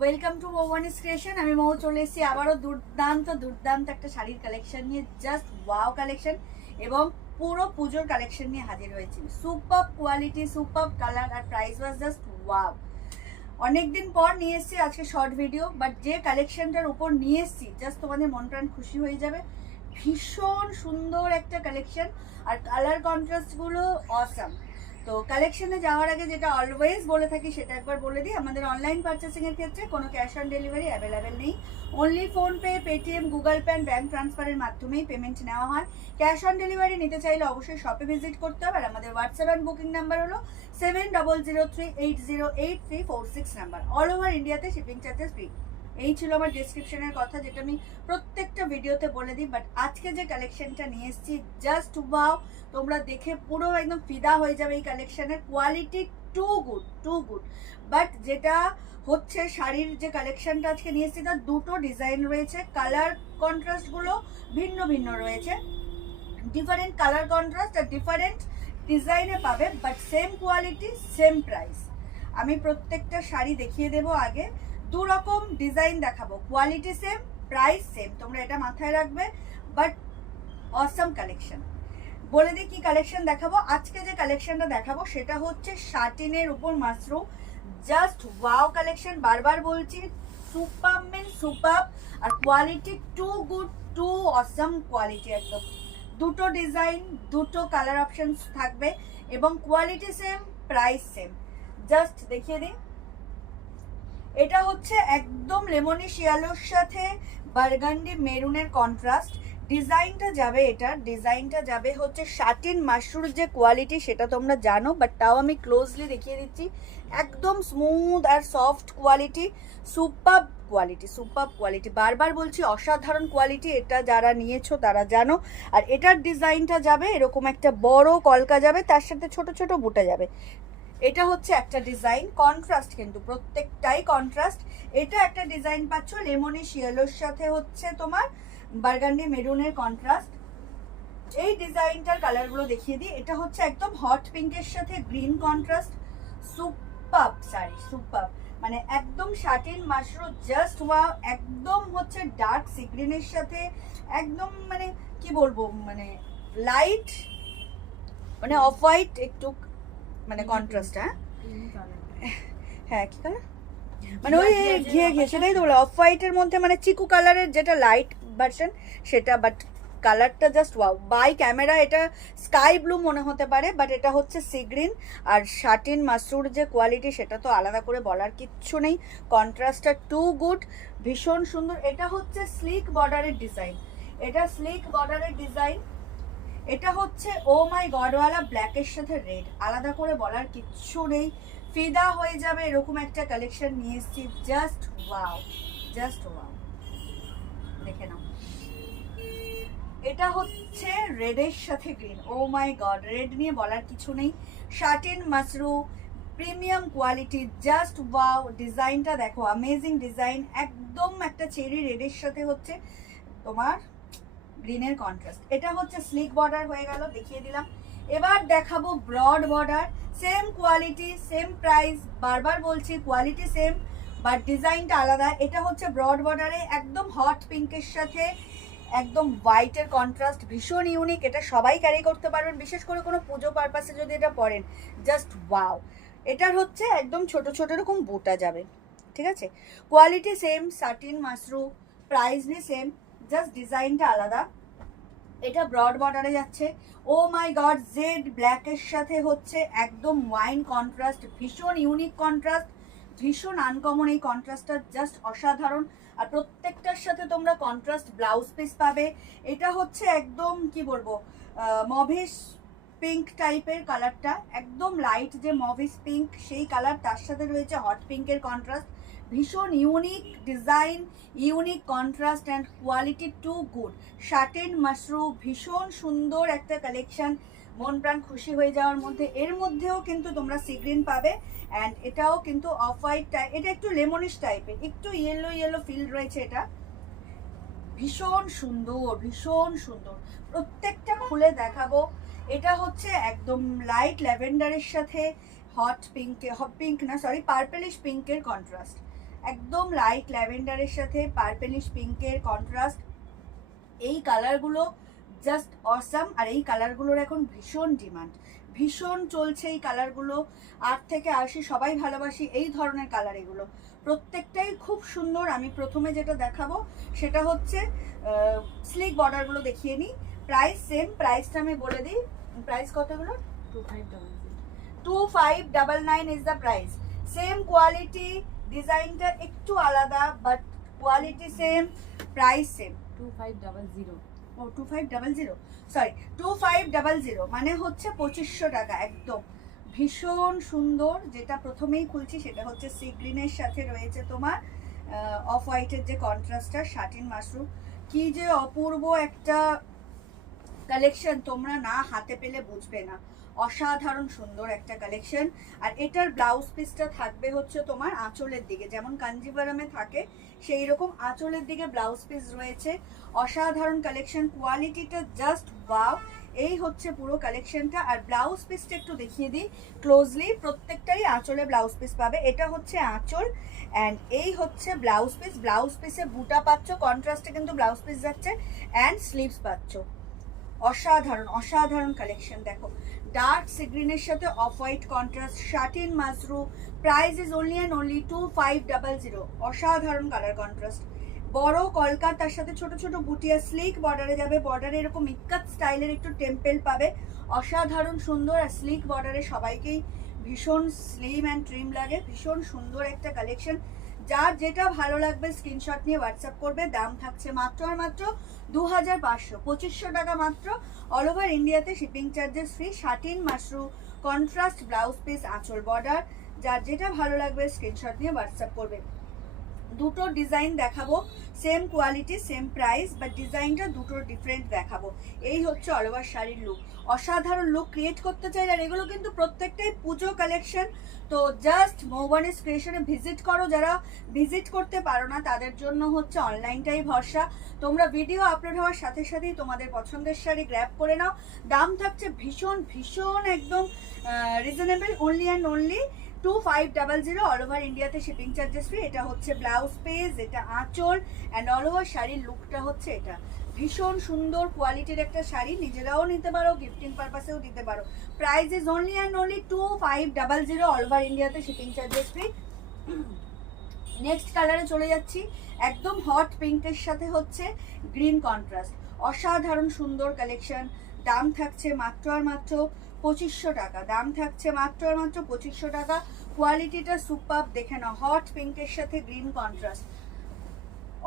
Welcome to ওয়ানিস creation. আমি মৌ চলে এসেছি আবারও দুর্দান্ত একটা শাড়ির কালেকশন নিয়ে। জাস্ট ওয়াও কালেকশন এবং পুরো পুজোর কালেকশন নিয়ে হাজির হয়েছি। সুপার কোয়ালিটি, সুপার কালার আর প্রাইস ওয়াজ জাস্ট ওয়াও। অনেকদিন পর নিয়ে এসেছি আজকে শর্ট ভিডিও, বাট যে কালেকশনটার উপর নিয়ে এসেছি জাস্ট তোমাদের মন প্রাণ খুশি হয়ে যাবে। ভীষণ সুন্দর একটা কালেকশন আর কালার কন্ট্রাস্টগুলো অসাম। তো কালেকশনে যাওয়ার আগে যেটা অলওয়েজ বলে থাকি সেটা একবার বলে দিই, আমাদের অনলাইন পারচেসিংয়ের ক্ষেত্রে কোনো ক্যাশ অন ডেলিভারি অ্যাভেলেবেল নেই। Only PhonePe, Paytm, Google pay and bank ট্রান্সফারের মাধ্যমেই পেমেন্ট নেওয়া হয়। ক্যাশ অন ডেলিভারি নিতে চাইলে অবশ্যই শপে ভিজিট করতে হবে। আর আমাদের হোয়াটসঅ্যাপ অ্যান্ড বুকিং নাম্বার হলো 7003808346 নাম্বার। অল ওভার ইন্ডিয়াতে শিপিং চার্জেস ফ্রি। এই ছিল আমার ডেসক্রিপশনের কথা, যেটা আমি প্রত্যেকটা ভিডিওতে বলে দিই। বাট আজকে যে কালেকশনটা নিয়ে এসেছি জাস্ট ওয়াও, তোমরা দেখে পুরো একদম ফিদা হয়ে যাবে। এই কালেকশনের কোয়ালিটি টু গুড। বাট যেটা হচ্ছে শাড়ির যে কালেকশনটা আজকে নিয়ে এসেছি তার দুটো ডিজাইন রয়েছে, কালার কন্ট্রাস্টগুলো ভিন্ন ভিন্ন রয়েছে। ডিফারেন্ট কালার কন্ট্রাস্ট আর ডিফারেন্ট ডিজাইনে পাবে, but same quality same price. আমি প্রত্যেকটা শাড়ি দেখিয়ে দেবো। আগে দু রকম ডিজাইন দেখাবো, কোয়ালিটি সেম, প্রাইস সেম, তোমরা এটা মাথায় রাখবে। But awesome collection. বলে দিই কি কালেকশন দেখাবো। আজকে যে কালেকশনটা দেখাবো সেটা হচ্ছে শাটিনের উপর মাশরুম। জাস্ট ওয়াও কালেকশন, বারবার বলছি সুপার সুপার। আর quality too good, too awesome quality একদম। দুটো ডিজাইন, দুটো কালার অপশন থাকবে এবং quality same, price same. Just দেখিয়ে দিই। এটা হচ্ছে একদম লেমনিশ ইয়েলোর সাথে বার্গান্ডি মেরুনের কন্ট্রাস্ট। ডিজাইনটা যাবে, এটার ডিজাইনটা যাবে হচ্ছে শাটিন মাশরুর যে কোয়ালিটি সেটা তোমরা জানো, বাট তাও আমি ক্লোজলি দেখিয়ে দিচ্ছি। একদম স্মুথ আর সফট কোয়ালিটি, সুপার কোয়ালিটি। বারবার বলছি অসাধারণ কোয়ালিটি। এটা যারা নিয়েছো তারা জানো। আর এটার ডিজাইনটা যাবে এরকম, একটা বড় কলকা যাবে, তার সাথে ছোট ছোট বুটা যাবে। এটা হচ্ছে একটা ডিজাইন, কন্ট্রাস্ট কিন্তু প্রত্যেকটাই কন্ট্রাস্ট। এটা একটা ডিজাইন পাচ্ছ লেমনিশ ইয়েলোর সাথে হচ্ছে তোমার বার্গান্ডি মেরুনের কন্ট্রাস্ট। এই ডিজাইনটার কালারগুলো দেখিয়ে দিই। এটা হচ্ছে একদম হট পিঙ্কের সাথে green contrast. Super sari, super, মানে একদম শাটিন মাশরুম জাস্ট ওয়াও। একদম হচ্ছে ডার্ক সি গ্রিনের সাথে একদম, মানে কি বলবো, মানে লাইট, মানে অফ হোয়াইট একটু, মানে কন্ট্রাস্ট। হ্যাঁ কি কালার, মানে ওই ঘিয়ে সেটাই তো বলে, অফ হোয়াইটের মধ্যে মানে চিকু কালারের যেটা লাইট ভার্সন সেটা। বাট কালারটা জাস্ট ওয়াও। বাই ক্যামেরা এটা স্কাই ব্লু মনে হতে পারে, বাট এটা হচ্ছে সি গ্রিন। আর শাটিন মাসরুর যে কোয়ালিটি সেটা তো আলাদা করে বলার কিচ্ছু নেই। কন্ট্রাস্টটা টু গুড, ভীষণ সুন্দর। এটা হচ্ছে স্লিক বর্ডারের ডিজাইন, এটা স্লিক বর্ডারের ডিজাইন। এটা হচ্ছে ও মাই গডওয়ালা ব্ল্যাকের সাথে রেড, আলাদা করে বলার কিচ্ছু নেই। ফিদা হয়ে যাবে এরকম একটা কালেকশন নিয়ে এসেছি। জাস্ট ওয়াও, দেখে নাও। এটা হচ্ছে রেডের সাথে গ্রিন, ও মাই গড, রেড নিয়ে বলার কিছু নেই। Satin Mashru, premium quality, just wow. ডিজাইনটা দেখো, অ্যামেজিং ডিজাইন। একদম একটা চেরি রেডের সাথে হচ্ছে তোমার গ্রিনের কন্ট্রাস্ট। এটা হচ্ছে স্লিক বর্ডার হয়ে গেল, দেখিয়ে দিলাম। এবার দেখাবো broad border, same quality same price. বারবার বলছি কোয়ালিটি সেম বাট ডিজাইনটা আলাদা। এটা হচ্ছে ব্রড বর্ডারে একদম হট পিঙ্কের সাথে একদম হোয়াইটের কন্ট্রাস্ট, ভীষণ ইউনিক। এটা সবাই ক্যারি করতে পারবেন, বিশেষ করে কোনো পুজো পারপাসে যদি এটা পরেন, জাস্ট ওয়াও। এটার হচ্ছে একদম ছোট ছোট এরকম বুটা যাবে, ঠিক আছে। Quality same, satin Mashru, price be same, just ডিজাইনটা আলাদা। এটা ব্রড বর্ডারে যাচ্ছে। ও মাই গড, জেড ব্ল্যাকের সাথে হচ্ছে একদম ওয়াইন কন্ট্রাস্ট, ভীষণ ইউনিক কন্ট্রাস্ট, ভীষণ আনকমন। এই কন্ট্রাস্টটা জাস্ট অসাধারণ। আর প্রত্যেকটার সাথে তোমরা কন্ট্রাস্ট ব্লাউজ পিস পাবে। এটা হচ্ছে একদম কি বলবো, মভিশ পিঙ্ক টাইপের কালারটা, একদম লাইট যে মভিশ পিঙ্ক সেই কালার, তার সাথে রয়েছে হট পিঙ্কের কন্ট্রাস্ট। ভীষণ unique design, unique contrast and quality too good. Satin mashru, ভীষণ সুন্দর একটা কালেকশন, মন প্রাণ খুশি হয়ে যাওয়ার মধ্যে। এর মধ্যেও কিন্তু তোমরা সি গ্রিন পাবে অ্যান্ড এটাও কিন্তু অফ হোয়াইট টাইপ, এটা একটু লেমনিশ টাইপের, একটু ইয়েলো ফিল রয়েছে। এটা ভীষণ সুন্দর। প্রত্যেকটা খুলে দেখাবো। এটা হচ্ছে একদম লাইট ল্যাভেন্ডারের সাথে হট পিঙ্ক না সরি পার্পলিশ পিঙ্কের কন্ট্রাস্ট। একদম লাইট ল্যাভেন্ডারের সাথে পার্পেলিশ পিঙ্কের কন্ট্রাস্ট। এই কালারগুলো জাস্ট অসাম, আর এই কালারগুলোর এখন ভীষণ ডিমান্ড, ভীষণ চলছে এই কালারগুলো। 8 থেকে 80 সবাই ভালোবাসি এই ধরনের কালার, এগুলো প্রত্যেকটাই খুব সুন্দর। আমি প্রথমে যেটা দেখাবো সেটা হচ্ছে স্লিক বর্ডারগুলো দেখিয়ে নিই। প্রাইস সেম, প্রাইসটা আমি বলে দিই। প্রাইস কতগুলো? 2599 is the price. Same quality, ডিজাইনটা একটু আলাদা but quality same, price same. 2500। ও 2500, সরি 2500 মানে হচ্ছে 2500 টাকা। একদম ভীষণ সুন্দর। যেটা প্রথমেই খুলছি সেটা হচ্ছে সি গ্রিনের সাথে রয়েছে তোমার অফ হোয়াইটের যে কন্ট্রাস্টটা, শাটিন মাশরুম। কি যে অপূর্ব একটা কালেকশন, তোমরা না হাতে পেলে বুঝবে না। অসাধারণ সুন্দর একটা কালেকশন। আর এটার ব্লাউজ পিসটা থাকবে হচ্ছে তোমার আঁচলের দিকে, যেমন কাঞ্জিভারামে থাকে সেই রকম আঁচলের দিকে ব্লাউজ পিস রয়েছে। অসাধারণ কালেকশন, কোয়ালিটিটা জাস্ট ওয়াও। এই হচ্ছে পুরো কালেকশনটা। আর ব্লাউজ পিসটা একটু দেখিয়ে দিই ক্লোজলি। প্রত্যেকটারই আঁচলে ব্লাউজ পিস পাবে। এটা হচ্ছে আঁচল অ্যান্ড এই হচ্ছে ব্লাউজ পিস। ব্লাউজ পিসে বুটা পাচ্ছ, কন্ট্রাস্টে কিন্তু ব্লাউজ পিস যাচ্ছে, অ্যান্ড স্লিভস পাচ্ছ। অসাধারণ অসাধারণ কালেকশন। দেখো ডার্ক সি গ্রিনের সাথে off white contrast, satin Mashru. Price is only and only 2500। অসাধারণ কালার কন্ট্রাস্ট। বড় কলকাতার সাথে ছোট ছোট বুটিয়া, স্লিক বর্ডারে যাবে। বর্ডারে এরকম ইক্কাত স্টাইলের একটু টেম্পেল পাবে। অসাধারণ সুন্দর। আর স্লিক বর্ডারে সবাইকেই ভীষণ স্লিম অ্যান্ড ট্রিম লাগে। ভীষণ সুন্দর একটা কালেকশন। যার যেটা ভালো লাগবে স্ক্রিনশট নিয়ে হোয়াটসঅ্যাপ করবে। দাম থাকছে মাত্র আর মাত্র 2500, 2500 টাকা মাত্র। অল ওভার ইন্ডিয়াতে shipping charges free. Satin Mashru contrast blouse piece, আঁচল বর্ডার। যার যেটা ভালো লাগবে স্ক্রিনশট নিয়ে হোয়াটসঅ্যাপ করবে। দুটো ডিজাইন দেখাবো, same quality same price, but ডিজাইনটা দুটোর ডিফারেন্ট দেখাবো। এই হচ্ছে অল ওভার শাড়ির লুক। অসাধারণ লুক ক্রিয়েট করতে চাইলে, আর এগুলো কিন্তু প্রত্যেকটাই পুজো কালেকশন। তো জাস্ট মৌবানিস ক্রিয়েশনে ভিজিট করো। যারা ভিজিট করতে পারো না তাদের জন্য হচ্ছে অনলাইনটাই ভরসা। তোমরা ভিডিও আপলোড হওয়ার সাথে সাথেই তোমাদের পছন্দের শাড়ি গ্র্যাব করে নাও। দাম থাকছে ভীষণ ভীষণ একদম reasonable, only and only 2500। All over ইন্ডিয়াতে শিপিং চার্জেস ফ্রি। এটা হচ্ছে ব্লাউজ পিস, এটা আঁচল, অ্যান্ড অল ওভার শাড়ির লুকটা হচ্ছে এটা। ভীষণ সুন্দর কোয়ালিটির একটা শাড়ি, নিজেরাও নিতে পারো, গিফটিং পারপাসেও দিতে পারো। Price is only and only 2500। All over ইন্ডিয়াতে শিপিং চার্জেস ফ্রি। নেক্সট কালারে চলে যাচ্ছি। একদম হট পিঙ্কের সাথে হচ্ছে গ্রিন কন্ট্রাস্ট। অসাধারণ সুন্দর কালেকশন। দাম থাকছে মাত্র আর মাত্র 2500 টাকা। দাম থাকছে মাত্র আর মাত্র 2500 টাকা। কোয়ালিটিটা সুপার, দেখে নাও। হট পিঙ্কের সাথে গ্রিন কন্ট্রাস্ট,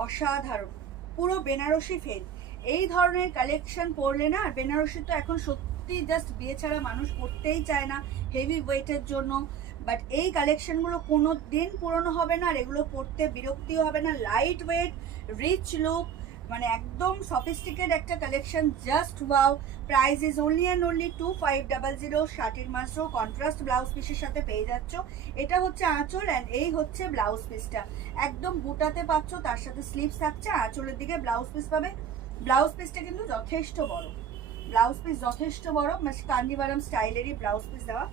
অসাধারণ। পুরো বেনারসি ফেল। এই ধরনের কালেকশন পরলে না, আর বেনারসি তো এখন সত্যি জাস্ট বিয়ে ছাড়া মানুষ পরতেই চায় না হেভি ওয়েটের জন্য। বাট এই কালেকশনগুলো কোনো দিন পুরনো হবে না, আর এগুলো পরতে বিরক্তিও হবে না। লাইট ওয়েট, রিচ লুক, মানে একদম সফিস্টিকেট একটা collection, just wow. Price is only and only 2500। শার্টের মাসও কন্ট্রাস্ট ব্লাউজ পিসের সাথে পেয়ে যাচ্ছ। এটা হচ্ছে আঁচল অ্যান্ড এই হচ্ছে ব্লাউজ পিসটা। একদম বুটাতে পাচ্ছ, তার সাথে স্লিভস থাকছে, আঁচলের দিকে ব্লাউজ পিস পাবে। ব্লাউজ পিসটা কিন্তু যথেষ্ট বড়, ব্লাউজ পিস যথেষ্ট বড়, কাঞ্জিভারাম স্টাইলেরই ব্লাউজ পিস দেওয়া,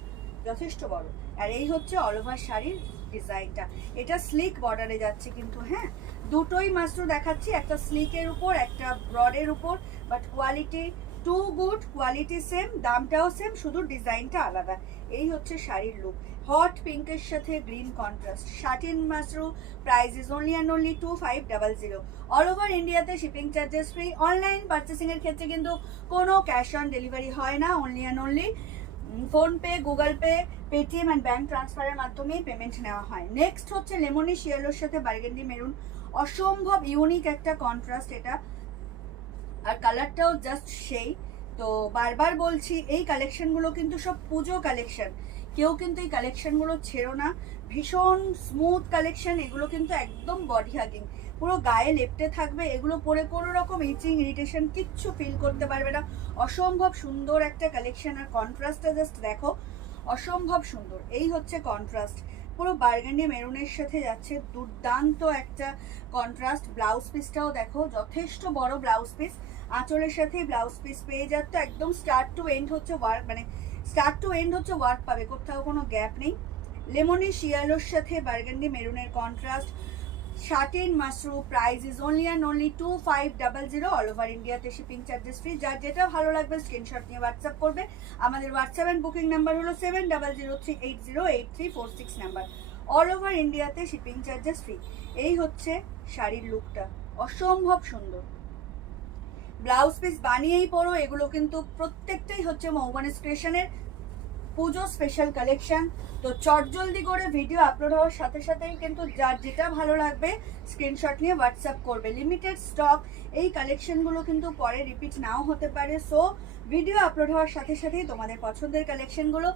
যথেষ্ট বড়। আর এই হচ্ছে অল ওভার শাড়ির ডিজাইনটা। এটা স্লিক বর্ডারে যাচ্ছে কিন্তু, হ্যাঁ দুটোই মাত্র দেখাচ্ছি, একটা স্লিকের উপর একটা ব্রডের উপর। But quality too good, quality same, দামটাও সেম, শুধু ডিজাইনটা আলাদা। এই হচ্ছে শাড়ির লুক। হট পিঙ্কের সাথে green contrast, satin Mashru. Price is only and only 2500। All over ইন্ডিয়াতে shipping charges free. Online purchasing এর ক্ষেত্রে কিন্তু কোনো ক্যাশ অন ডেলিভারি হয় না, only and only PhonePe, Google Pay, Paytm and bank ট্রান্সফারের মাধ্যমেই পেমেন্ট নেওয়া হয়। নেক্সট হচ্ছে লেমনিশ ইয়েলোর সাথে বার্গেন্ডি মেরুন। অসম্ভব ইউনিক একটা কন্ট্রাস্ট এটা, আর কালারটাও জাস্ট সেই। তো বারবার বলছি, এই কালেকশনগুলো কিন্তু সব পুজো কালেকশন, কেউ কিন্তু এই কালেকশনগুলো ছেড়ো না। ভীষণ স্মুথ কালেকশন এগুলো, কিন্তু একদম বডি হাগিং, পুরো গায়ে লেপটে থাকবে। এগুলো পরে কোনো রকম ইচিং ইরিটেশন কিচ্ছু ফিল করতে পারবে না। অসম্ভব সুন্দর একটা কালেকশন, আর কন্ট্রাস্টটা জাস্ট দেখো, অসম্ভব সুন্দর। এই হচ্ছে কন্ট্রাস্ট, পুরো বার্গেন্ডি মেরুনের সাথে যাচ্ছে, দুর্দান্ত একটা কন্ট্রাস্ট। ব্লাউজ পিসটাও দেখো, যথেষ্ট বড় ব্লাউজ পিস, আঁচলের সাথেই ব্লাউজ পিস পেয়ে যাচ্ছে। একদম স্টার্ট টু এন্ড হচ্ছে ওয়ার্ক, মানে স্টার্ট টু এন্ড হচ্ছে ওয়ার্ক পাবে, কোথাও কোনো গ্যাপ নেই। লেমনি শিয়ালোর সাথে বার্গান্ডি মেরুনের contrast, satin mashru, price is only and only 2500, all over ইন্ডিয়াতে শিপিং চার্জেস ফ্রি। যার যেটা ভালো লাগবে স্ক্রিনশট নিয়ে হোয়াটসঅ্যাপ করবে। আমাদের হোয়াটসঅ্যাপ অ্যান্ড বুকিং নাম্বার হলো 7003808346 নাম্বার, অল ওভার ইন্ডিয়াতে শিপিং চার্জেস ফ্রি। এই হচ্ছে শাড়ির লুকটা, অসম্ভব সুন্দর। ব্লাউজ পিস বানিয়েই পরো, এগুলো কিন্তু প্রত্যেকটাই হচ্ছে মৌবনিস ক্রিয়েশনের পুজো স্পেশাল কালেকশন। তো চটজলদি করে ভিডিও আপলোড হওয়ার সাথে সাথেই কিন্তু যার যেটা ভালো লাগবে স্ক্রিনশট নিয়ে হোয়াটসঅ্যাপ করবে। লিমিটেড স্টক, এই কালেকশনগুলো কিন্তু পরে রিপিট নাও হতে পারে। সো ভিডিও আপলোড হওয়ার সাথে সাথেই তোমাদের পছন্দের কালেকশনগুলো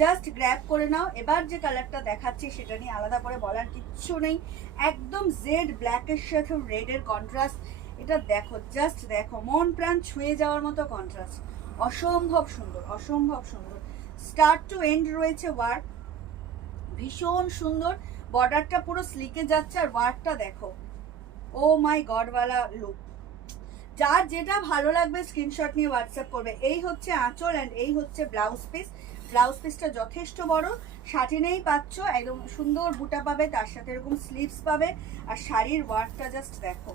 জাস্ট গ্র্যাব করে নাও। এবার যে কালারটা দেখাচ্ছি সেটা নিয়ে আলাদা করে বলার কিচ্ছু নেই, একদম জেড ব্ল্যাকের সাথে রেডের কন্ট্রাস্ট। এটা দেখো, জাস্ট দেখো, মন প্রাণ ছুঁয়ে যাওয়ার মতো কন্ট্রাস্ট, অসম্ভব সুন্দর, অসম্ভব সুন্দর। স্টার্ট টু এন্ড রয়েছে ওয়ার্ক, ভীষণ সুন্দর। বর্ডারটা পুরো স্লিকে যাচ্ছে আর ওয়ার্কটা দেখো, ও মাই গডওয়ালা লুক। যার যেটা ভালো লাগবে স্ক্রিনশট নিয়ে হোয়াটসঅ্যাপ করবে। এই হচ্ছে আঁচল অ্যান্ড এই হচ্ছে ব্লাউজ পিস। ব্লাউজ পিসটা যথেষ্ট বড়, শাটিনেই পাচ্ছ, একদম সুন্দর বুটা পাবে, তার সাথে এরকম স্লিভস পাবে। আর শাড়ির ওয়ার্কটা জাস্ট দেখো,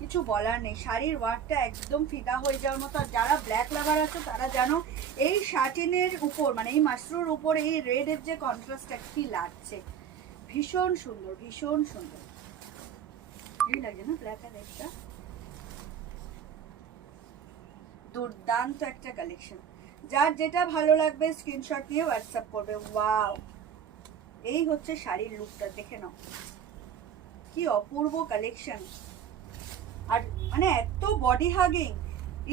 কিছু বলার নেই। শাড়ির ওয়ার্কটা একদম ফিদা হয়ে যাওয়ার মতো। আর যারা ব্ল্যাক লাভার আছে তারা জানো এই শাটিনের উপর, মানে এই মাশরুর উপর এই রেডের যে কন্ট্রাস্টটা কি লাগছে, ভীষণ সুন্দর, ভীষণ সুন্দর। এই লাগে না ব্ল্যাক আর রেডটা, দুর্দান্ত একটা কালেকশন। যার যেটা ভালো লাগবে স্ক্রিনশট নিয়ে হোয়াটসঅ্যাপ করবে। ওয়াও, এই হচ্ছে শাড়ির লুকটা, দেখে নাও কি অপূর্ব কালেকশন। আর মানে এত body hugging,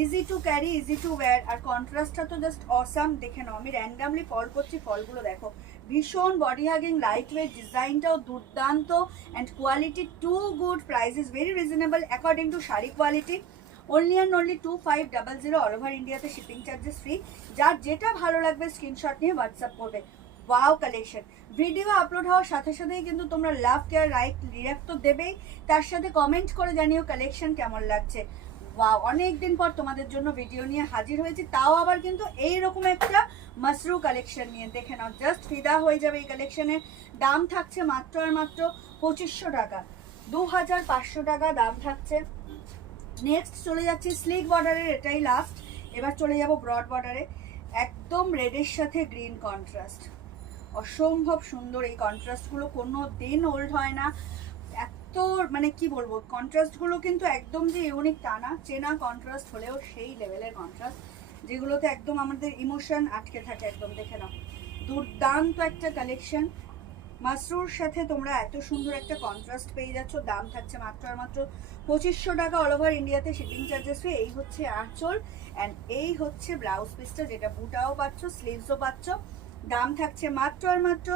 easy to carry, easy to wear, আর কন্ট্রাস্টটা তো জাস্ট অসাম। দেখে নাও, আমি র্যান্ডামলি ফল করছি, ফলগুলো দেখো, ভীষণ বডি হাগিং, লাইট ওয়েট, ডিজাইনটাও দুর্দান্ত and quality too good. Price is very reasonable according to sari quality. Only and only 2500, all over ইন্ডিয়াতে শিপিং চার্জেস ফ্রি। যার যেটা ভালো লাগবে স্ক্রিনশট নিয়ে হোয়াটসঅ্যাপ করবে। Wow collection. ভিডিও আপলোড হওয়ার সাথে সাথেই কিন্তু তোমরা লাভ, কেয়ার, লাইক, রিঅ্যাক্ট তো দেবেই, তার সাথে কমেন্ট করে জানিও কালেকশন কেমন লাগছে। ওয়াও, অনেকদিন পর তোমাদের জন্য ভিডিও নিয়ে হাজির হয়েছি, তাও আবার কিন্তু এইরকম একটা মাশরু কালেকশন নিয়ে। দেখে নাও, জাস্ট ফিদা হয়ে যাবে এই কালেকশনের। দাম থাকছে মাত্র আর মাত্র 2500 টাকা, 2500 টাকা দাম থাকছে। নেক্সট চলে যাচ্ছি স্লিক বর্ডারের, এটাই লাস্ট। এবার চলে যাব ব্রড বর্ডারে, একদম রেডের সাথে গ্রিন কন্ট্রাস্ট, অসম্ভব সুন্দর। এই কন্ট্রাস্টগুলো কোনো দিন ওল্ড হয় না, এত মানে কি বলবো, কন্ট্রাস্টগুলো কিন্তু একদম যে ইউনিক তা না, চেনা কন্ট্রাস্ট হলেও সেই লেভেলের কন্ট্রাস্ট, যেগুলোতে একদম আমাদের ইমোশন আটকে থাকে একদম। দেখে নাও, দুর্দান্ত একটা কালেকশন। মাশরুর সাথে তোমরা এত সুন্দর একটা কন্ট্রাস্ট পেয়ে যাচ্ছ। দাম থাকছে মাত্র আর মাত্র 2500 টাকা, অল ওভার ইন্ডিয়াতে শিপিং চার্জেস ফ্রি। এই হচ্ছে আঁচল অ্যান্ড এই হচ্ছে ব্লাউজ পিসটা, যেটা বুটাও পাচ্ছ, স্লিভসও পাচ্ছ। দাম থাকছে মাত্র আর মাত্র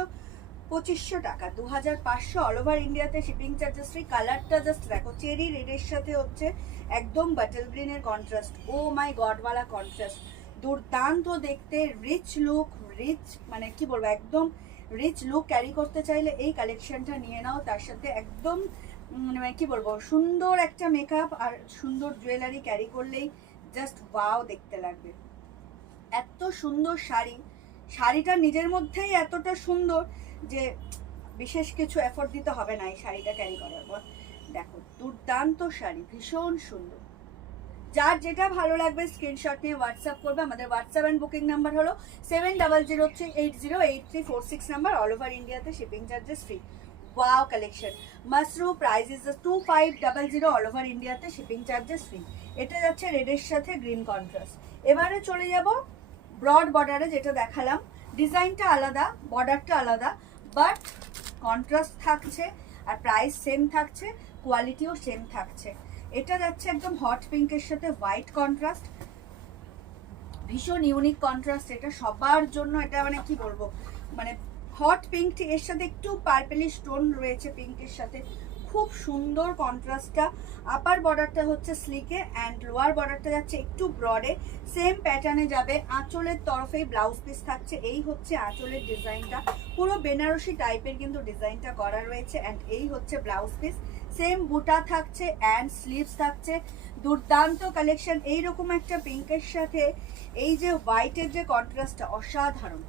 2500 টাকা, 2500, অল ওভার ইন্ডিয়াতে শিপিং চার্জেস ফ্রি। কালারটা জাস্ট দেখো, চেরি রেডের সাথে হচ্ছে একদম বাটল গ্রিনের কন্ট্রাস্ট, ও মাই গডওয়ালা কন্ট্রাস্ট, দুর্দান্ত দেখতে, রিচ লুক, রিচ মানে কি বলবো, একদম রিচ লুক ক্যারি করতে চাইলে এই কালেকশনটা নিয়ে নাও। তার সাথে একদম মানে কি বলবো, সুন্দর একটা মেকআপ আর সুন্দর জুয়েলারি ক্যারি করলেই জাস্ট ওয়াও দেখতে লাগবে। এত সুন্দর শাড়ি, শাড়িটা নিজের মধ্যেই এতটা সুন্দর যে বিশেষ কিছু এফোর্ট দিতে হবে না এই শাড়িটা ক্যারি করার পর। দেখো, দুর্দান্ত শাড়ি, ভীষণ সুন্দর। যার যেটা ভালো লাগবে স্ক্রিনশট নিয়ে হোয়াটসঅ্যাপ করবে। আমাদের হোয়াটসঅ্যাপ অ্যান্ড বুকিং নাম্বার হলো 7003808346 নাম্বার, অল ওভার ইন্ডিয়াতে shipping charges free. Wow collection. Mashru, price is 2500, all over ইন্ডিয়াতে শিপিং চার্জেস ফ্রি। এটা যাচ্ছে রেডের সাথে গ্রিন কন্ট্রাস্ট। এবারে চলে যাব ব্রড বর্ডারে, যেটা দেখালাম, ডিজাইনটা আলাদা, বর্ডারটা আলাদা, বাট কন্ট্রাস্ট থাকছে আর প্রাইস সেম থাকছে, কোয়ালিটিও সেম থাকছে। এটা যাচ্ছে একদম হট পিঙ্কের সাথে হোয়াইট কন্ট্রাস্ট, ভীষণ ইউনিক কন্ট্রাস্ট। এটা সবার জন্য, এটা মানে কি বলবো, মানে হট পিঙ্ক এর সাথে একটু পার্পেলিশ টোন রয়েছে পিঙ্কের সাথে, খুব সুন্দর কন্ট্রাস্টটা। আপার বর্ডারটা হচ্ছে স্লিকে অ্যান্ড লোয়ার বর্ডারটা যাচ্ছে একটু ব্রডে, সেম প্যাটার্নে যাবে। আঁচলের তরফেই ব্লাউজ পিস থাকছে, এই হচ্ছে আঁচলের ডিজাইনটা, পুরো বেনারসি টাইপের কিন্তু ডিজাইনটা করা রয়েছে। অ্যান্ড এই হচ্ছে ব্লাউজ পিস, সেম বুটা থাকছে অ্যান্ড স্লিভস থাকছে। দুর্দান্ত কালেকশন। এইরকম একটা পিঙ্কের সাথে এই যে হোয়াইটের যে কন্ট্রাস্টটা, অসাধারণ।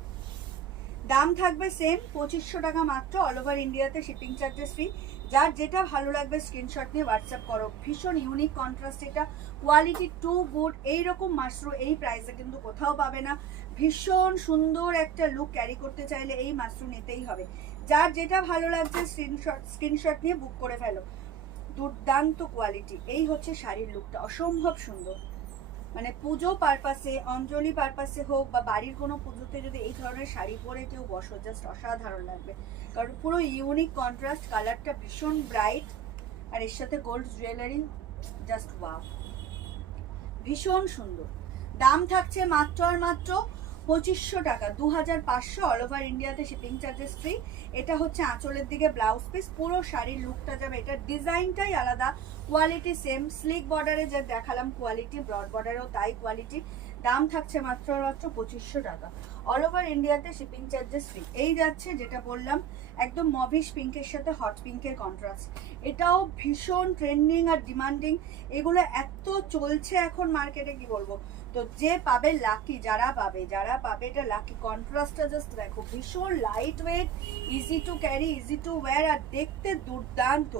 দাম থাকবে সেম 2500 টাকা মাত্র, অল ওভার ইন্ডিয়াতে শিপিং চার্জেস ফ্রি। যার যেটা ভালো লাগবে স্ক্রিনশট নিয়ে হোয়াটসঅ্যাপ করো। ভীষণ ইউনিক কন্ট্রাস্ট, এটা কোয়ালিটি টু গুড। এইরকম মাশরুম এই প্রাইসে কিন্তু কোথাও পাবে না। ভীষণ সুন্দর একটা লুক ক্যারি করতে চাইলে এই মাশরুম নিতেই হবে। যার যেটা ভালো লাগছে স্ক্রিনশট নিয়ে বুক করে ফেলো। দুর্দান্ত কোয়ালিটি। এই হচ্ছে শাড়ির লুকটা, অসম্ভব সুন্দর। মানে পুজো পারপাসে, অঞ্জলি পারপাসে হোক বা বাড়ির কোনো পুজোতে যদি এই ধরনের শাড়ি পরে কেউ বসো, জাস্ট অসাধারণ লাগবে। কারণ পুরো ইউনিক কন্ট্রাস্ট, কালারটা ভীষণ ব্রাইট, আর এর সাথে গোল্ড জুয়েলারি, জাস্ট ওয়াও, ভীষণ সুন্দর। দাম থাকছে মাত্র আর মাত্র 2500 টাকা, 2500, অল ওভার ইন্ডিয়াতে শিপিং চার্জেস ফ্রি। এটা হচ্ছে আঁচলের দিকে ব্লাউজ পিস, পুরো শাড়ির লুকটা যাবে। এটা ডিজাইনটাই আলাদা, কোয়ালিটি সেম। স্লিক বর্ডারে যে দেখালাম কোয়ালিটি, ব্রড বর্ডারেও তাই কোয়ালিটি। দাম থাকছে মাত্র মাত্র 2500 টাকা, অল ওভার ইন্ডিয়াতে শিপিং চার্জেস ফ্রি। এই যাচ্ছে যেটা বললাম, একদম মভিশ পিঙ্কের সাথে হট পিঙ্কের কন্ট্রাস্ট। এটাও ভীষণ ট্রেন্ডিং আর ডিমান্ডিং। এগুলো এত চলছে এখন মার্কেটে, কি বলবো। তো যে পাবে লাকি, যারা পাবে এটা লাকি। কন্ট্রাস্টটা জাস্ট দেখো, ভীষণ light weight, easy to carry, easy to wear, আর দেখতে দুর্দান্ত।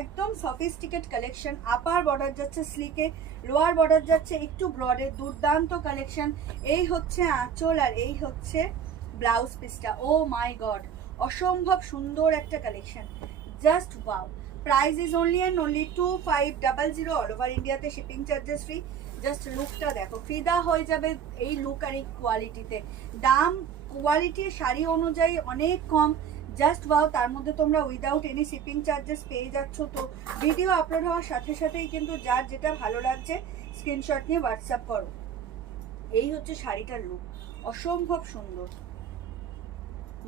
একদম সফিস্টিকেট কালেকশন। আপার বর্ডার যাচ্ছে স্লিকে, লোয়ার বর্ডার যাচ্ছে একটু ব্রডে, দুর্দান্ত কালেকশন। এই হচ্ছে আঁচল আর এই হচ্ছে ব্লাউজ পিসটা। ও মাই গড, অসম্ভব সুন্দর একটা collection, just wow. Price is only and only 2500, all over ইন্ডিয়াতে শিপিং চার্জেস ফ্রি। জাস্ট লুকটা দেখো, ফিদা হয়ে যাবে এই লুক আর এই কোয়ালিটিতে। দাম কোয়ালিটি শাড়ি অনুযায়ী অনেক কম, জাস্ট ওয়াও। তার মধ্যে তোমরা উইদাউট এনি শিপিং চার্জেস পেয়ে যাচ্ছ। তো ভিডিও আপলোড হওয়ার সাথে সাথেই কিন্তু যার যেটা ভালো লাগছে স্ক্রিনশট নিয়ে হোয়াটসঅ্যাপ করো। এই হচ্ছে শাড়িটার লুক, অসম্ভব সুন্দর।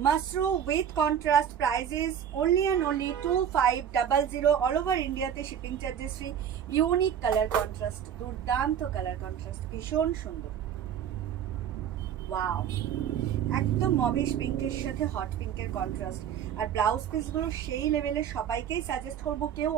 Mashru with contrast, price is only and only 2500, all over ইন্ডিয়াতে shipping charges free. Unique colour contrast, দুর্দান্ত কালার কন্ট্রাস্ট, ভীষণ সুন্দর। ওয়াও, একদম মভিশ পিঙ্কের সাথে হট পিঙ্কের কন্ট্রাস্ট। আর ব্লাউজ পিসগুলো সেই লেভেলের, সবাইকেই সাজেস্ট করবো কেউ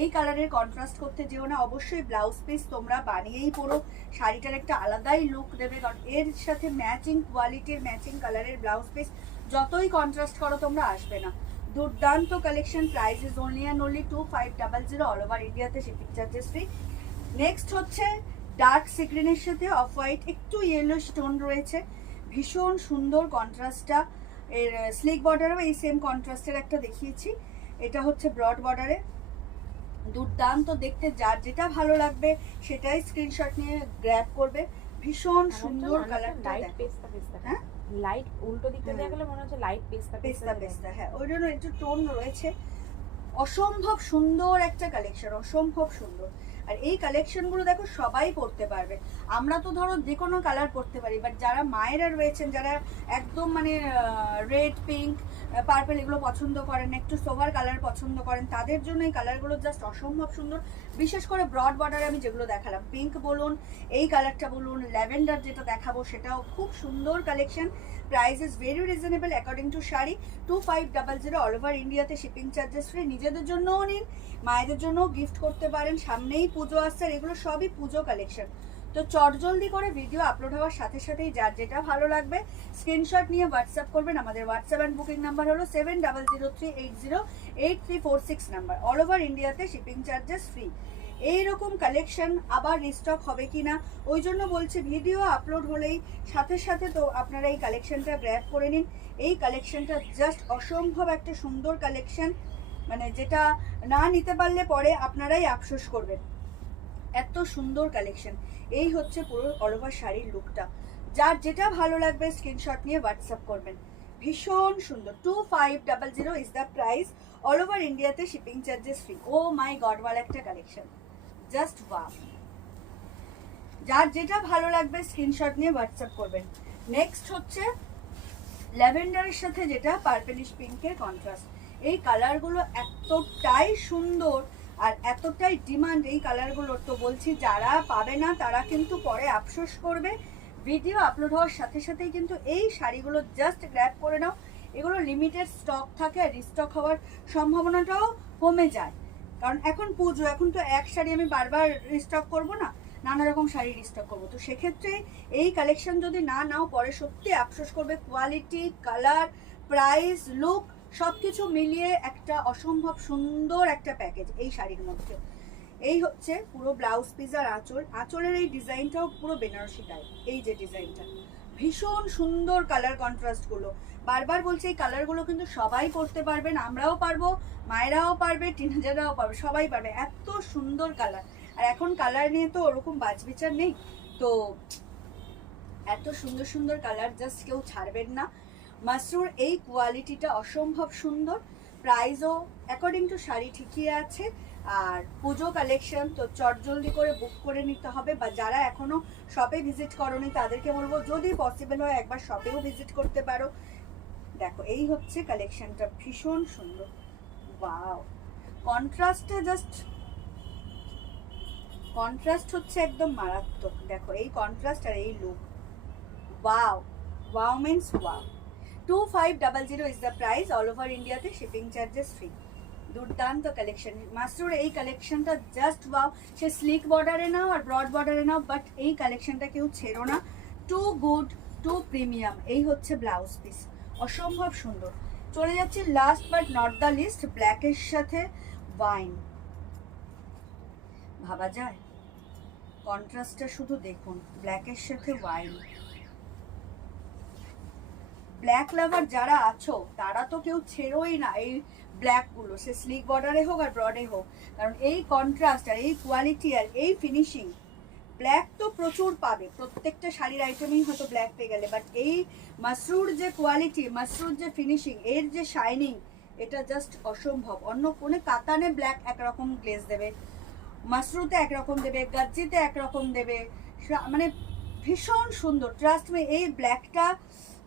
এই কালারের কন্ট্রাস্ট করতে যেও না। অবশ্যই ব্লাউজ পিস তোমরা বানিয়েই পরো, শাড়িটার একটা আলাদাই লুক দেবে। কারণ এর সাথে ম্যাচিং কোয়ালিটির, ম্যাচিং কালারের ব্লাউজ পিস যতই কন্ট্রাস্ট করো তোমরা আসবে না। দুর্দান্ত collection. Price is only and only 2500, all over ইন্ডিয়াতে শিপিং চার্জেস ফ্রি। নেক্সট হচ্ছে ডার্ক সিগ্রিনের সাথে অফ হোয়াইট, একটু ইয়েলো স্টোন রয়েছে, ভীষণ সুন্দর কন্ট্রাস্টটা। এর স্লিক বর্ডারেও এই সেম কন্ট্রাস্টের একটা দেখিয়েছি। এটা হচ্ছে ব্রড বর্ডারে, দুর্দান্ত দেখতে। যার যেটা ভালো লাগবে সেটাই স্ক্রিনশট নিয়ে গ্র্যাব করবে। ভীষণ সুন্দর কালারটা, হ্যাঁ লাইট উল্টো দিকটা দেয়া গেলে মনে হচ্ছে লাইট পেস্তা পেস্তা পেস্তা, হ্যাঁ ওই জন্য একটু টোন রয়েছে। অসম্ভব সুন্দর একটা কালেকশন, অসম্ভব সুন্দর। আর এই কালেকশনগুলো দেখো সবাই পরতে পারবে। আমরা তো ধরো যে কোনো কালার পরতে পারি, বাট যারা মায়েরা রয়েছেন, যারা একদম মানে রেড, পিঙ্ক, পার্পল এগুলো পছন্দ করেন, একটু সোভার কালার পছন্দ করেন, তাদের জন্য এই কালারগুলো জাস্ট অসম্ভব সুন্দর। বিশেষ করে ব্রড বর্ডারে আমি যেগুলো দেখালাম, পিঙ্ক বলুন, এই কালারটা বলুন, ল্যাভেন্ডার যেটা দেখাবো সেটাও খুব সুন্দর collection. Price is very reasonable according to sari. 2500, all over ইন্ডিয়াতে শিপিং চার্জেস ফ্রি। নিজেদের জন্যও নিন, মায়েদের জন্যও গিফট করতে পারেন। সামনেই পুজো আসছে, আর এগুলো সবই পুজো কালেকশন। তো চটজলদি করে ভিডিও আপলোড হওয়ার সাথে সাথেই যার যেটা ভালো লাগবে স্ক্রিনশট নিয়ে হোয়াটসঅ্যাপ করবেন। আমাদের হোয়াটসঅ্যাপ অ্যান্ড বুকিং নাম্বার হলো 7003808346 নাম্বার, অল ওভার ইন্ডিয়াতে শিপিং চার্জেস ফ্রি। এইরকম কালেকশন আবার রিস্টক হবে কিনা, ওই জন্য বলছি ভিডিও আপলোড হলেই সাথে সাথে তো আপনারা এই কালেকশনটা গ্র্যাব করে নিন। এই কালেকশনটা জাস্ট অসম্ভব একটা সুন্দর কালেকশন, মানে যেটা না নিতে পারলে পরে আপনারাই আফসোস করবেন। এত সুন্দর কালেকশন। এই হচ্ছে পুরো অল ওভার শাড়ির লুকটা। যার যেটা ভালো লাগবে স্ক্রিনশট নিয়ে হোয়াটসঅ্যাপ করবেন। ভীষণ সুন্দর। 2500 is the price, all over ইন্ডিয়াতে শিপিং চার্জেস ফ্রি। ও মাই গড, ওয়াল একটা কালেকশন, জাস্ট ওয়াও। যার যেটা ভালো লাগবে স্ক্রিনশট নিয়ে হোয়াটসঅ্যাপ করবেন। নেক্সট হচ্ছে ল্যাভেন্ডারের সাথে যেটা পার্পলিশ পিঙ্কের কন্ট্রাস্ট। এই কালারগুলো এতটাই সুন্দর আর এতটাই ডিমান্ড এই কালারগুলোর, তো বলছি যারা পাবে না তারা কিন্তু পরে আফসোস করবে। ভিডিও আপলোড হওয়ার সাথে সাথেই কিন্তু এই শাড়িগুলো জাস্ট গ্র্যাব করে নাও। এগুলো লিমিটেড স্টক থাকে, আর রিস্টক হওয়ার সম্ভাবনাটাও কমে যায়। কারণ এখন পুজো, এখন তো এক শাড়ি আমি বারবার রিস্টক করব না, নানা রকম শাড়ির স্টক করবো। তো সেক্ষেত্রে এই কালেকশন যদি না নাও পরে সত্যি আফসোস করবে। কোয়ালিটি, কালার, প্রাইস, লুক সব কিছু মিলিয়ে একটা অসম্ভব সুন্দর একটা প্যাকেজ এই শাড়ির মধ্যে। এই হচ্ছে পুরো ব্লাউজ পিস আর আঁচল। আঁচলের এই ডিজাইনটাও পুরো বেনারসি টাইপ। এই যে ডিজাইনটা ভীষণ সুন্দর, কালার কন্ট্রাস্টগুলো বারবার বলছি এই কালারগুলো কিন্তু সবাই পরতে পারবেন, আমরাও পারবো, মায়েরাও পারবে, টিনেজাররাও পারবে, সবাই পারবে। এত সুন্দর কালার, আর এখন কালার নিয়ে তো ওরকম বাজবিচার নেই, তো এত সুন্দর সুন্দর কালার জাস্ট কেউ ছাড়বেন না। মাসরুর এই কোয়ালিটিটা অসম্ভব সুন্দর, প্রাইসও অ্যাকর্ডিং টু শাড়ি ঠিকই আছে। আর পুজো কালেকশন তো চটজলদি করে বুক করে নিতে হবে, বা যারা এখনো শপে ভিজিট করোনি তাদেরকে বলবো যদি পসিবল হয় একবার শপেও ভিজিট করতে পারো। দেখো এই হচ্ছে কালেকশনটা, ভীষণ সুন্দর। ওয়াও, কন্ট্রাস্টটা জাস্ট, কন্ট্রাস্ট হচ্ছে একদম মারাত্মক। দেখো এই কন্ট্রাস্ট আর এই look, wow wow means wow. 2500 is the price, all over ইন্ডিয়াতে শিপিং চার্জেস ফ্রি। দুর্দান্ত কালেকশন মাসরুর। এই কালেকশনটা জাস্ট ওয়াও। সে স্লিক বর্ডারে নাও আর ব্রড বর্ডারে নাও, বাট এই কালেকশনটা কেউ ছেড়ো না। Too good, too premium. এই হচ্ছে ব্লাউজ পিস, অসম্ভব সুন্দর। চলে যাচ্ছি last but not the least, ব্ল্যাকের সাথে ওয়াইন। ভাবা যায়? কন্ট্রাস্টটা শুধু দেখুন, ব্ল্যাকের সাথে ওয়াইন। ব্ল্যাক লাভার যারা আছো তারা তো কেউ ছেড়োই না এই ব্ল্যাকগুলো, সে স্লিক বর্ডারে হোক আর ব্রডে হোক, কারণ এই কন্ট্রাস্ট আর এই কোয়ালিটি আর এই ফিনিশিং। ব্ল্যাক তো প্রচুর পাবে, প্রত্যেকটা শাড়ির আইটেমেই হয়তো ব্ল্যাক পেয়ে গেলে, বাট এই মাসরুর যে কোয়ালিটি, মাসরুর যে ফিনিশিং, এর যে শাইনিং, এটা জাস্ট অসম্ভব। অন্য কোনো কাতানে ব্ল্যাক একরকম গ্লেজ দেবে, মাসরুতে একরকম দেবে, গাজ্জিতে একরকম দেবে, মানে ভীষণ সুন্দর। ট্রাস্ট মি, এই ব্ল্যাকটা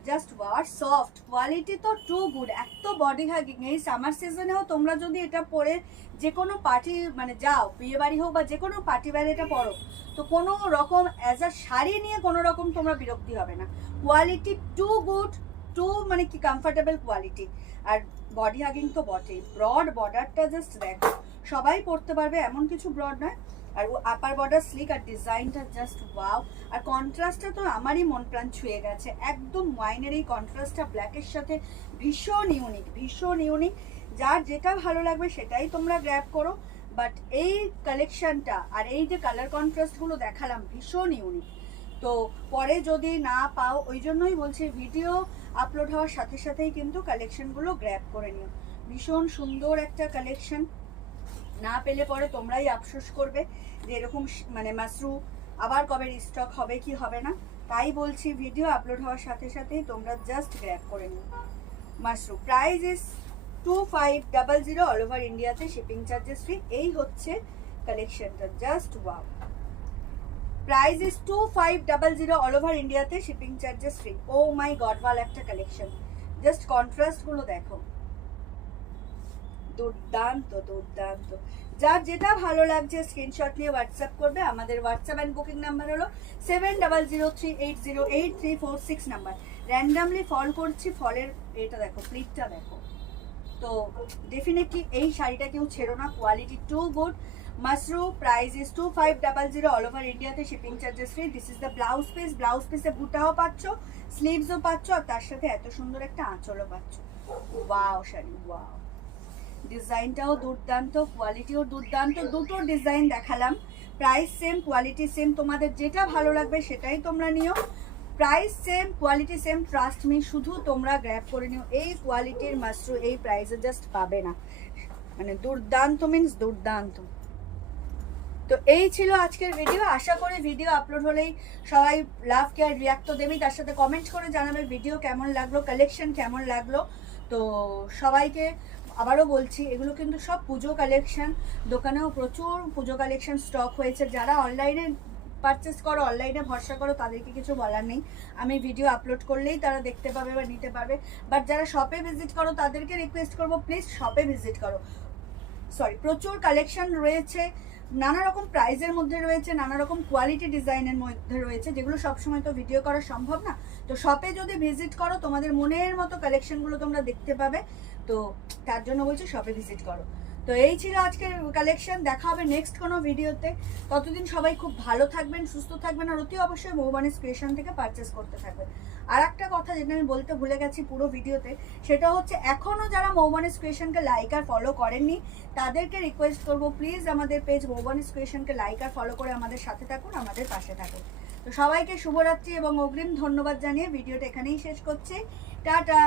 জাস্ট ওয়ার সফট, কোয়ালিটি তো টু গুড, এত বডি হাগিং। এই সামার সিজনেও তোমরা যদি এটা পরে যে কোনো পার্টি মানে যাও, বিয়ে বাড়ি হোক বা যে কোনো পার্টি বাড়ি এটা পরো, তো কোনো রকম অ্যাজ আ শাড়ি নিয়ে কোনো রকম তোমরা বিরক্তি হবে না। কোয়ালিটি টু গুড, টু মানে কি কমফর্টেবল কোয়ালিটি। আর বডি হাগিং তো বটেই। ব্রড বর্ডারটা জাস্ট দেখো, সবাই পরতে পারবে এমন কিছু ব্রড নয়। আর আপার বর্ডার স্লিক, আর ডিজাইনটা জাস্ট ওয়াও। আর কন্ট্রাস্টটা তো আমারই মন প্রাণ ছুঁয়ে গেছে, একদম ওয়াইনের এই কন্ট্রাস্টটা ব্ল্যাকের সাথে ভীষণ ইউনিক, ভীষণ ইউনিক। যার যেটা ভালো লাগবে সেটাই তোমরা গ্র্যাব করো, বাট এই কালেকশনটা আর এই যে কালার কন্ট্রাস্টগুলো দেখালাম ভীষণ ইউনিক। তো পরে যদি না পাও, ওই জন্যই বলছি ভিডিও আপলোড হওয়ার সাথে সাথেই কিন্তু কালেকশনগুলো গ্র্যাব করে নিও। ভীষণ সুন্দর একটা কালেকশন, না পেলে পরে তোমরাই আফসোস করবে যে এরকম মানে মাসরু আবার কবে স্টক হবে কি হবে না। তাই বলছি ভিডিও আপলোড হওয়ার সাথে সাথেই তোমরা জাস্ট গ্র্যাব করে নিও। মাসরু প্রাইস ইজ 2500, অল ওভার ইন্ডিয়াতে শিপিং চার্জেস ফ্রি। এই হচ্ছে কালেকশনটা, just wow. Price is 2500, all over ইন্ডিয়াতে শিপিং চার্জেস ফ্রি। ও মাই গড, ভালো একটা কালেকশন। জাস্ট কন্ট্রাস্টগুলো দেখো, দুর্দান্ত দুর্দান্ত। যার যেটা ভালো লাগছে স্ক্রিনশট নিয়ে হোয়াটসঅ্যাপ করবে। আমাদের হোয়াটসঅ্যাপ অ্যান্ড বুকিং নাম্বার হলো 7003808346 নাম্বার। র্যান্ডামলি ফল করছি, ফলের এটা দেখো, প্লিটটা দেখো। তো ডেফিনেটলি এই শাড়িটা কেউ ছেড়ো না, quality too good. Mashru price is 2500, all over ইন্ডিয়াতে shipping charges free. This is the blouse piece. Blouse পিসে বুটাও পাচ্ছ, স্লিভসও পাচ্ছ, আর তার সাথে এত সুন্দর একটা আঁচলও পাচ্ছ। Wow sari, wow. ডিজাইনটাও দুর্দান্ত, কোয়ালিটিও দুর্দান্ত। দুটো ডিজাইন দেখালাম, প্রাইস সেম, কোয়ালিটি সেম। তোমাদের যেটা ভালো লাগবে সেটাই তোমরা নিও। Price same, quality same, trust me. শুধু তোমরা গ্র্যাব করে নিও। এই কোয়ালিটির মাসরু এই প্রাইসে জাস্ট পাবে না, মানে দুর্দান্ত মিন্স দুর্দান্ত। তো এই ছিল আজকের ভিডিও। আশা করি ভিডিও আপলোড হলেই সবাই লাভ কেয়ার রিয়াক্ট তো দেবেই, তার সাথে কমেন্ট করে জানাবে ভিডিও কেমন লাগলো, কালেকশন কেমন লাগলো। তো সবাইকে আবারও বলছি, এগুলো কিন্তু সব পুজো কালেকশন। দোকানেও প্রচুর পুজো কালেকশন স্টক হয়েছে। যারা অনলাইনে পারচেস করো, অনলাইনে ভরসা করো, তাদেরকে কিছু বলার নেই। আমি ভিডিও আপলোড করলেই তারা দেখতে পাবে বা নিতে পারবে। বাট যারা শপে ভিজিট করো তাদেরকে রিকোয়েস্ট করবো প্লিজ শপে ভিজিট করো। সরি, প্রচুর কালেকশন রয়েছে, নানা রকম প্রাইজের মধ্যে রয়েছে, নানা রকম কোয়ালিটি ডিজাইনের মধ্যে রয়েছে, যেগুলো সবসময় তো ভিডিও করা সম্ভব না। তো শপে যদি ভিজিট করো তোমাদের মনের মতো কালেকশনগুলো তোমরা দেখতে পাবে। তো তার জন্য বলছি শপে ভিজিট করো। তো এই ছিল আজকের কালেকশন। দেখা হবে নেক্সট কোনো ভিডিওতে। ততদিন সবাই খুব ভালো থাকবেন, সুস্থ থাকবেন, আর অতি অবশ্যই মৌবানিস ক্রিয়েশন থেকে পারচেস করতে থাকবেন। আর একটা কথা যেটা আমি বলতে ভুলে গেছি পুরো ভিডিওতে, সেটা হচ্ছে এখনও যারা মৌবানিস ক্রিয়েশনকে লাইক আর ফলো করেননি তাদেরকে রিকোয়েস্ট করবো প্লিজ আমাদের পেজ মৌবানিস ক্রিয়েশনকে লাইক আর ফলো করে আমাদের সাথে থাকুন, আমাদের পাশে থাকুন। তো সবাইকে শুভরাত্রি এবং অগ্রিম ধন্যবাদ জানিয়ে ভিডিওটা এখানেই শেষ করছি। টাটা।